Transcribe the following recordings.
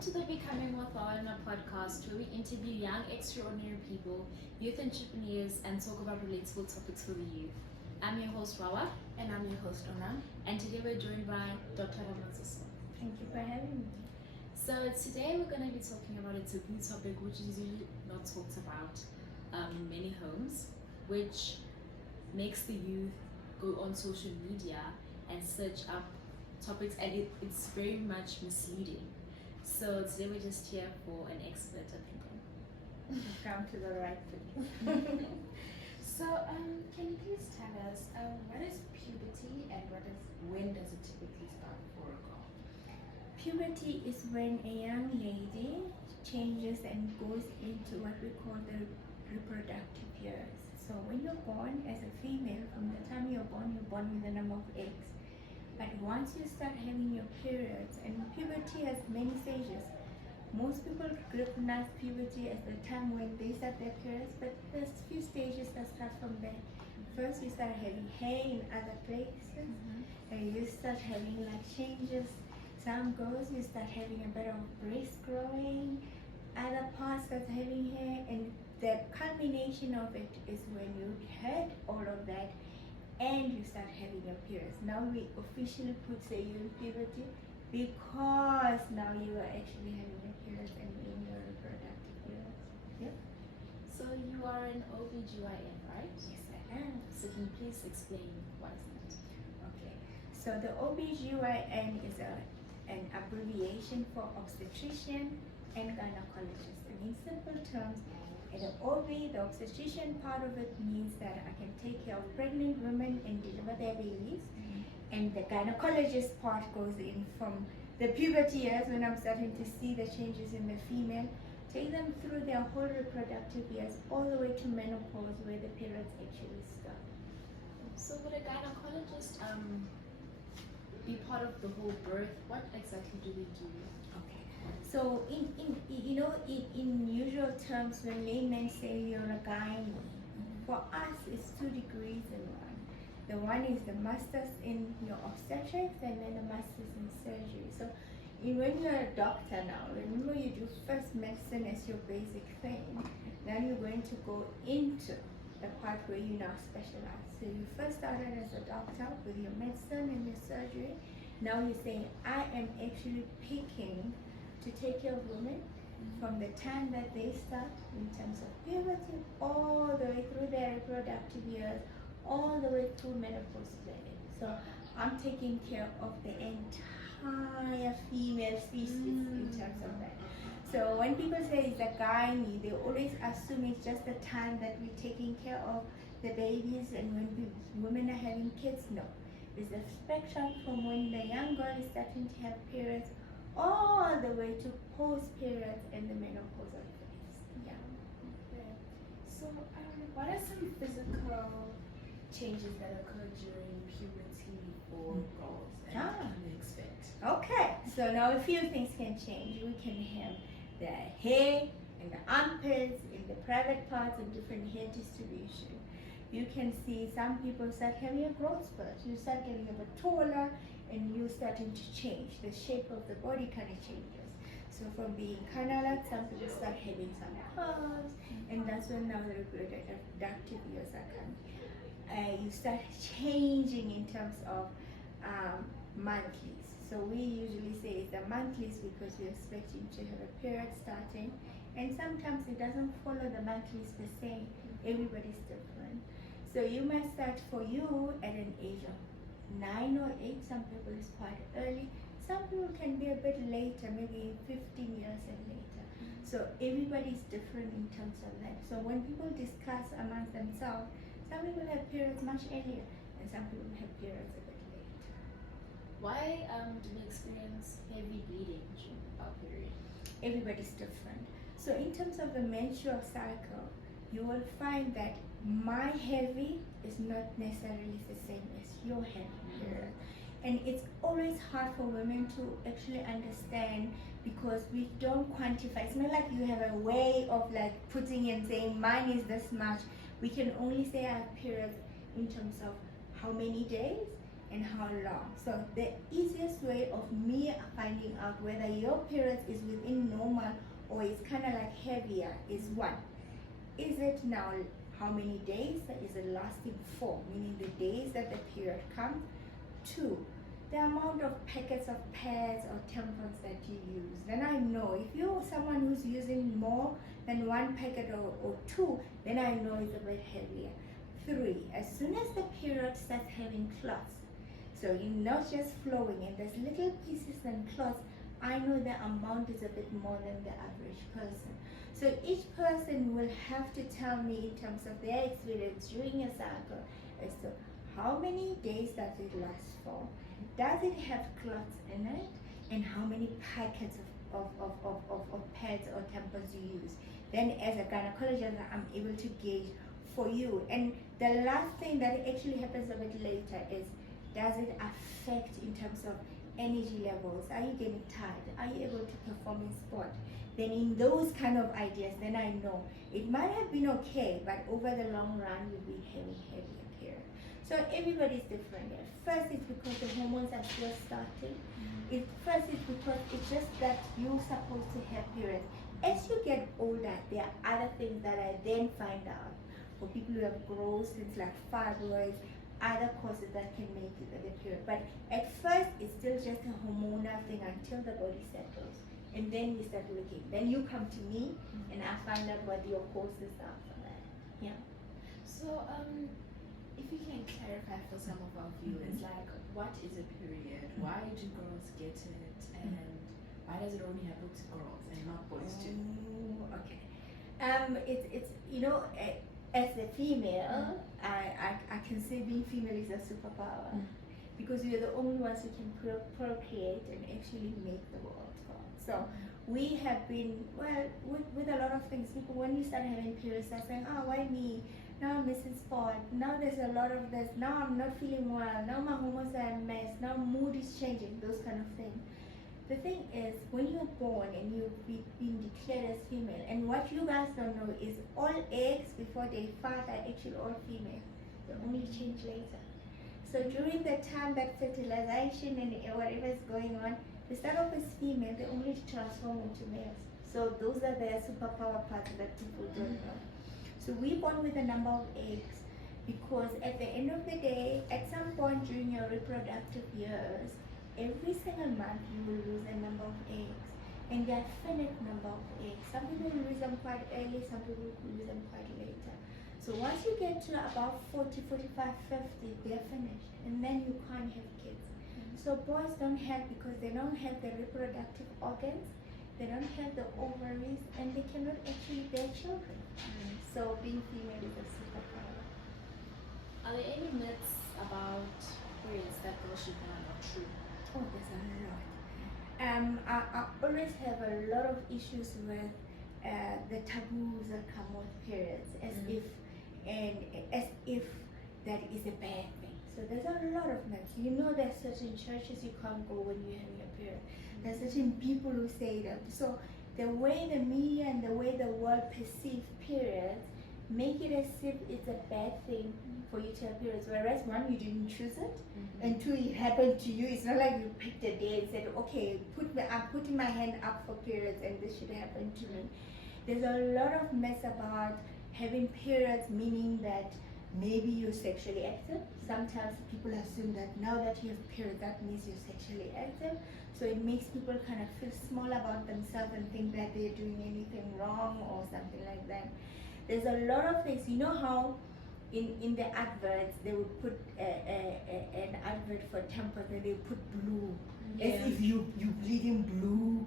to the Becomingwwo and Ona podcast, where we interview young, extraordinary people, youth entrepreneurs, and talk about relatable topics for the youth. I'm your host, Wawa. And I'm your host, Ona. And today we're joined by Dr. Ramatsoso. Thank you for having me. So today we're going to be talking about a taboo topic which is usually not talked about in many homes, which makes the youth go on social media and search up topics, and it's very much misleading. So today we're just here for an expert opinion. You've come to the right place. So, can you please tell us what is puberty and when does it typically start for a girl? Puberty is when a young lady changes and goes into what we call the reproductive years. So when you're born as a female, from the time you're born with a number of eggs. But once you start having your periods, and puberty has many stages. Most people recognize puberty as the time when they start their periods, but there's few stages that start from there. First, you start having hair in other places, and you start having like changes. Some girls, you start having a bit of breast growing, other parts start having hair, and the culmination of it is when you had all of that and you start having your periods. Now we officially say you in puberty because now you are actually having your periods and in your reproductive years. Yep. So you are an OBGYN, right? Yes, I am. So can you please explain what is that? Okay. So the OBGYN is an abbreviation for obstetrician and gynecologist. And in simple terms, in the OB, the obstetrician part of it means that I can take care of pregnant women and deliver their babies. And the gynecologist part goes in from the puberty years when I'm starting to see the changes in the female, take them through their whole reproductive years all the way to menopause where the periods actually start. So would a gynecologist be part of the whole birth? What exactly do they do? Okay. So in usual terms, when laymen say you're a gynae, for us it's 2 degrees in one. The one is the master's in your obstetrics and then the master's in surgery. So when you're a doctor now, remember you do first medicine as your basic thing. Then you're going to go into the part where you now specialize. So you first started as a doctor with your medicine and your surgery. Now you're saying, I am actually picking to take care of women from the time that they start in terms of puberty all the way through their reproductive years, all the way through menopause planning. So I'm taking care of the entire female species in terms of that. So when people say it's a gynae, they always assume it's just the time that we're taking care of the babies and when women are having kids. No. It's a spectrum from when the young girl is starting to have periods all the way to post-periods and the menopausal phase. Yeah. Okay. So, what are some physical changes that occur during puberty for girls, and what can we expect? Okay, so now a few things can change. We can have the hair and the armpits in the private parts and different hair distribution. You can see some people start having a growth spurt. You start getting a bit taller and you starting to change. The shape of the body kind of changes. So from being kind of like, some people start having some curves, and that's when now the reproductive years are coming. You start changing in terms of monthlies. So we usually say it's the monthlies because we're expecting to have a period starting, and sometimes it doesn't follow the monthlies per se. Everybody's different. So you might start for you at an age of 9 or 8. Some people is quite early. Some people can be a bit later, maybe 15 years and later. So everybody's different in terms of that. So when people discuss amongst themselves, some people have periods much earlier and some people have periods a bit later. Why do we experience heavy bleeding during our period? Everybody's different. So in terms of the menstrual cycle, you will find that my heavy is not necessarily the same as your heavy period. And it's always hard for women to actually understand because we don't quantify. It's not like you have a way of like putting in saying mine is this much. We can only say I have periods in terms of how many days and how long. So the easiest way of me finding out whether your period is within normal or it's kind of like heavier is one. Is it now how many days is it lasting for? Meaning the days that the period comes. Two, the amount of packets of pads or tampons that you use. Then I know if you're someone who's using more than one packet or two, then I know it's a bit heavier. Three, as soon as the period starts having clots, so you're not just flowing and there's little pieces and clots, I know the amount is a bit more than the average person. So each person will have to tell me in terms of their experience during a cycle as to how many days does it last for, does it have clots in it, and how many packets of pads or tampons you use. Then as a gynecologist, I'm able to gauge for you. And the last thing that actually happens a bit later is, does it affect in terms of energy levels? Are you getting tired? Are you able to perform in sport? Then in those kind of ideas, then I know it might have been okay, but over the long run you'll be having heavier period. So everybody's different. At first it's because the hormones are still starting. First it's because it's just that you're supposed to have periods. As you get older, there are other things that I then find out. For people who have growths, things like fibroids, other causes that can make it the period. But at first it's still just a hormonal thing until the body settles. And then we start looking. Then you come to me and I find out what your causes are for that. Yeah. So, if you can clarify for some of our viewers, like, what is a period? Why do girls get it? And why does it only happen to girls and not boys too? Okay. It's you know, as a female, I can say being female is a superpower because we are the only ones who can procreate and actually make the world go. So we have been, well, with a lot of things. People, when you start having periods, they're saying, oh, why me? Now I'm missing sport. Now there's a lot of this. Now I'm not feeling well. Now my hormones are a mess. Now mood is changing. Those kind of things. The thing is, when you're born and you've been declared as female, and what you guys don't know is all eggs before they fart are actually all female. They only change later. So during the time that fertilization and whatever is going on, they start off as female, they only transform into males. So those are the superpower parts that people don't know. So we're born with a number of eggs because at the end of the day, at some point during your reproductive years, every single month you will lose a number of eggs. And there are finite number of eggs. Some people lose them quite early, some people lose them quite later. So once you get to about 40, 45, 50, they're finished. And then you can't have kids. So boys don't have, because they don't have the reproductive organs, they don't have the ovaries, and they cannot actually bear children. So being female is a superpower. Are there any myths about periods that girls should know are not true? Oh, there's a lot. I always have a lot of issues with the taboos that come with periods, as if that is a bad thing. So there's a lot of myths. You know, there's certain churches you can't go when you're having a period. There's certain people who say that. So the way the media and the way the world perceives periods make it as if it's a bad thing for you to have periods. Whereas one, you didn't choose it, and two, it happened to you. It's not like you picked a day and said, okay, I'm putting my hand up for periods and this should happen to me. There's a lot of myths about having periods, meaning that maybe you're sexually active. Sometimes people assume that now that you have periods, that means you're sexually active. So it makes people kind of feel small about themselves and think that they're doing anything wrong or something like that. There's a lot of things. You know how in the adverts they would put an advert for tampons and they put blue, as if you bleeding blue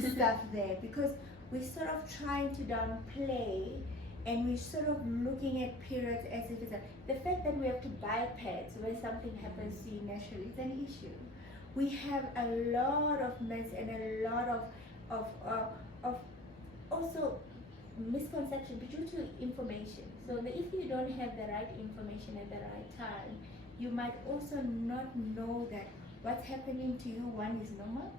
stuff there, because we're sort of trying to downplay. And we're sort of looking at periods as if it's the fact that we have to buy pads when something happens to you naturally is an issue. We have a lot of myths and a lot of also misconception due to information. So that if you don't have the right information at the right time, you might also not know that what's happening to you, one, is normal,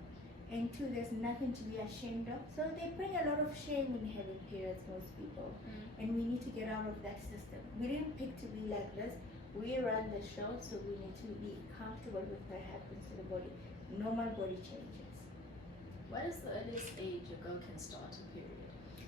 and two, there's nothing to be ashamed of. So they bring a lot of shame in having periods, most people. And we need to get out of that system. We didn't pick to be like this. We run the show, so we need to be comfortable with what happens to the body. Normal body changes. What is the earliest age a girl can start a period?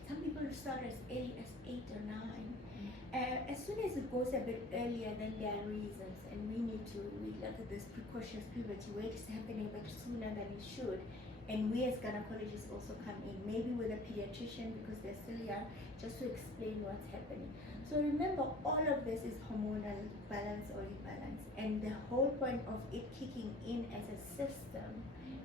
Some people start as early as 8 or 9. As soon as it goes a bit earlier, then there are reasons, and we look at this precocious puberty where it's happening a bit sooner than it should. And we as gynecologists also come in, maybe with a pediatrician because they're still young, just to explain what's happening. So remember, all of this is hormonal balance or imbalance, and the whole point of it kicking in as a system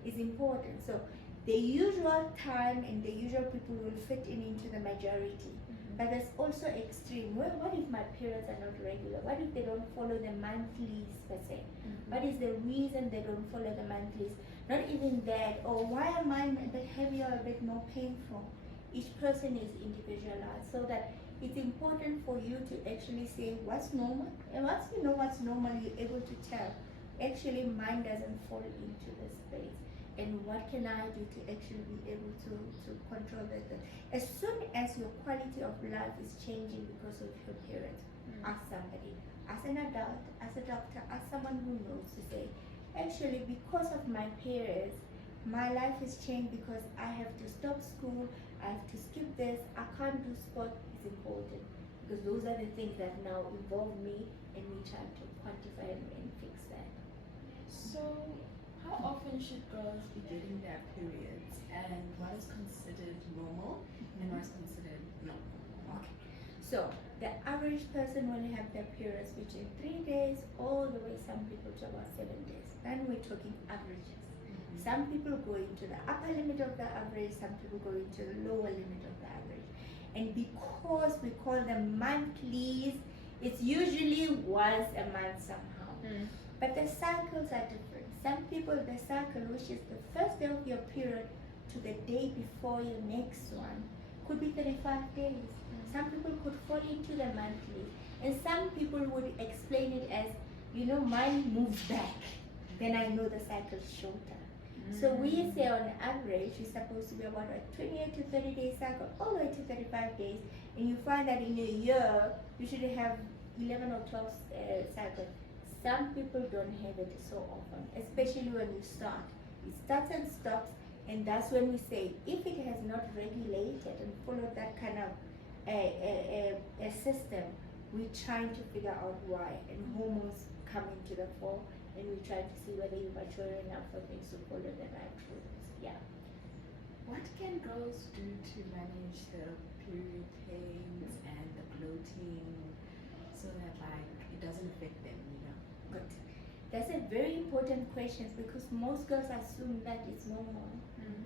is important. So the usual time and the usual people will fit into the majority. But there's also extreme. Well, what if my periods are not regular? What if they don't follow the monthlies per se? What is the reason they don't follow the monthlies? Not even that, or why am I a bit heavier or a bit more painful? Each person is individualized, so that it's important for you to actually say what's normal. And once you know what's normal, you're able to tell, actually mine doesn't fall into this space. And what can I do to actually be able to control that? As soon as your quality of life is changing because of your periods, ask somebody, as an adult, as a doctor, as someone who knows, to say, actually because of my periods, my life has changed because I have to stop school, I have to skip this, I can't do sport. It's important because those are the things that now involve me, and we try to quantify and fix that. So, how often should girls be getting their periods, and what is considered normal and what is considered not normal? Okay. So the average person will have their periods between 3 days all the way, some people to about 7 days. Then we're talking averages. Some people go into the upper limit of the average, some people go into the lower limit of the average. And because we call them monthlies, it's usually once a month somehow. But the cycles are different. Some people, the cycle, which is the first day of your period to the day before your next one, could be 35 days. Some people could fall into the monthly. And some people would explain it as, mine moves back. Then I know the cycle's shorter. So we say on average, it's supposed to be about a 28 to 30 day cycle, all the way to 35 days. And you find that in a year, you should have 11 or 12 cycles. Some people don't have it so often, especially when you start. It starts and stops, and that's when we say, if it has not regulated and followed that kind of a system, we're trying to figure out why, and hormones come into the fore, and we try to see whether you're mature enough for things to follow the right rules. Yeah. What can girls do to manage the period pains and the bloating so that it doesn't affect them, Good. That's a very important question because most girls assume that it's normal.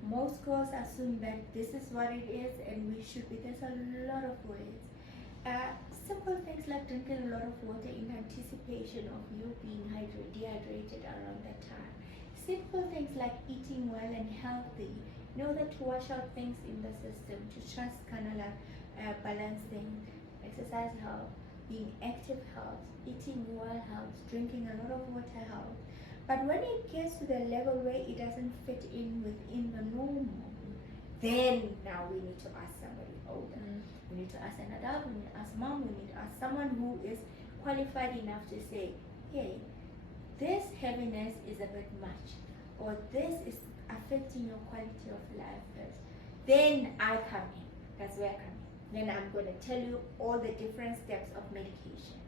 Most girls assume that this is what it is and we should be. There's a lot of ways. Simple things like drinking a lot of water in anticipation of you being dehydrated around that time. Simple things like eating well and healthy. Know that to wash out things in the system, to just kind of balance things. Exercise helps, being active helps, eating well helps, drinking a lot of water helps. But when it gets to the level where it doesn't fit in within the normal, then now we need to ask somebody older. We need to ask an adult, we need to ask mom, we need to ask someone who is qualified enough to say, hey, this heaviness is a bit much, or this is affecting your quality of life first. Then I come in. That's where I come in. Then I'm going to tell you all the different steps of medication.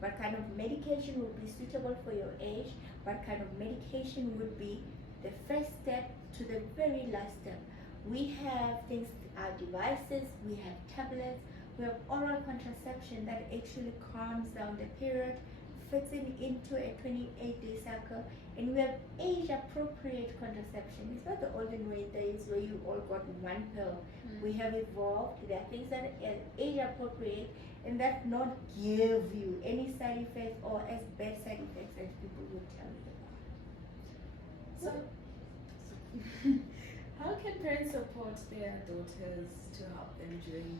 What kind of medication would be suitable for your age? What kind of medication would be the first step to the very last step? We have things, our devices, we have tablets, we have oral contraception that actually calms down the period, fits into a 28-day cycle, and we have age-appropriate contraception. It's not the olden days where you all got one pill. We have evolved. There are things that are age-appropriate and that not give you any side effects or as bad side effects as people would tell you about. So, how can parents support their daughters to help them during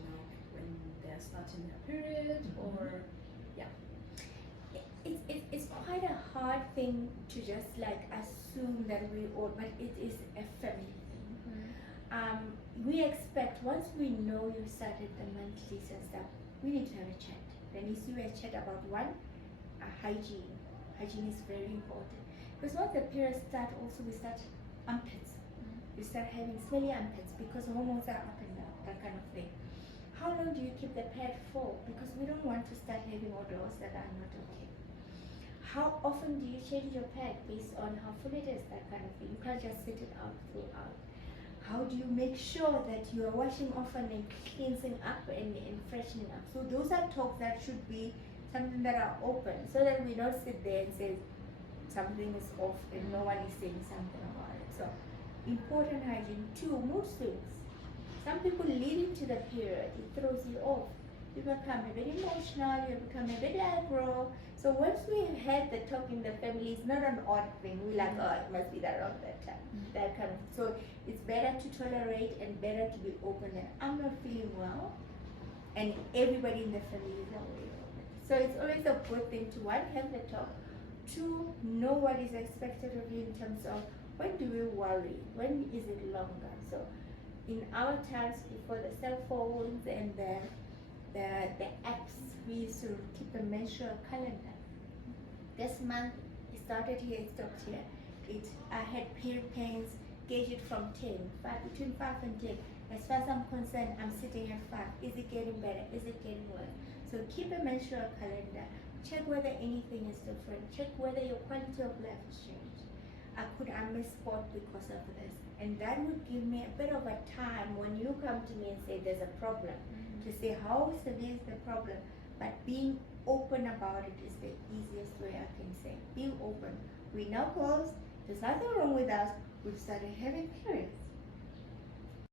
when they're starting their period or It's quite a hard thing to just assume that we all, but it is a family thing. We expect once we know you started the monthlies and stuff, we need to have a chat. There needs to be a chat about one, hygiene. Hygiene is very important. Because once the periods start, also we start armpits. We start having smelly armpits because hormones are up and down, that kind of thing. How long do you keep the pad for? Because we don't want to start having odors that are not okay. How often do you change your pad based on how full it is, that kind of thing? You can't just sit it out throughout. How do you make sure that you are washing often and cleansing up and freshening up? So those are talks that should be something that are open, so that we don't sit there and say something is off and no one is saying something about it. So important hygiene. 2, mood swings. Some people leading to the period, it throws you off. You become a bit emotional, you become a bit aggro. So once we have had the talk in the family, it's not an odd thing. We're like, oh, it must be that around that time. That kind of. So it's better to tolerate and better to be open. And I'm not feeling well, and everybody in the family is aware of it. So it's always a good thing to, 1, have the talk. 2, know what is expected of you in terms of when do we worry, when is it longer. So in our times before the cell phones and the apps, we used to keep a menstrual calendar. This month it started here, it stopped here. I had period pains, gauge it from 10, between 5 and 10. As far as I'm concerned, I'm sitting at 5. Is it getting better? Is it getting worse? So keep a menstrual calendar. Check whether anything is different. Check whether your quality of life has changed. I miss sport because of this. And that would give me a bit of a time when you come to me and say there's a problem, to say how severe is the problem. But being open about it is the easiest way I can say. Being open. We know goals. There's nothing wrong with us. We've started having periods.